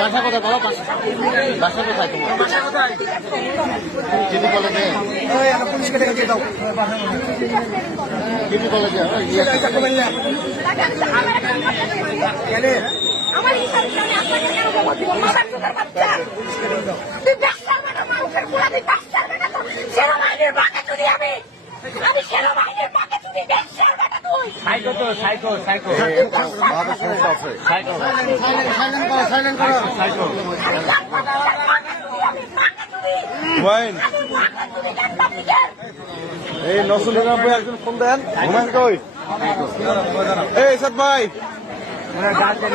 বাসা কোথায় বাবা? বাসা কোথায় তোমার? কিটি কলেজে? পুলিশ কেটে গেছে দাও। কিটি কলেজে? আমার হিসাব জানে আপনাকে কেন বলবো? আমার সুন্দর বাচ্চা তুই ব্যবসার মানে মানুষের পোলা তুই ব্যবসার মানে তো সেনাবাহিনীর বাঁকে চুরি আমি সেনাবাহিনীর বাঁকে চুরি ব্যবসার মানে তুই সাইকো তো সাইকো সাইকো আমাদের সমস্যা আছে সাইকো সাইলেন্ট করো সাইকো ওয়াইন এই 999 একজন ফোন দেন ঘুমান কই এই সাদ ভাই ওনার গার্জেন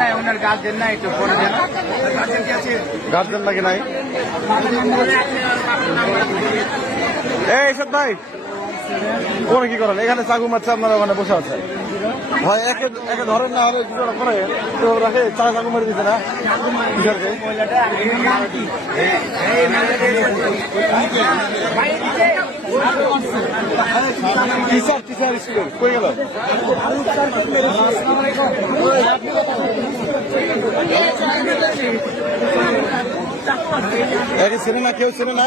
নাই ওনার গার্জেন নাই একটু ফোন দেন গার্জেন নাকি নাই এই সাদ ভাই কোন কি করেন এখানে চাকু মারছে আপনারা ওখানে বসে আছে ভাই একে ধরেন না হলে কিছুটা করে তো রাখে চাকু মেরে দিচ্ছে না টিচার স্কুলের কই গেল চেনে না কেউ চেনে না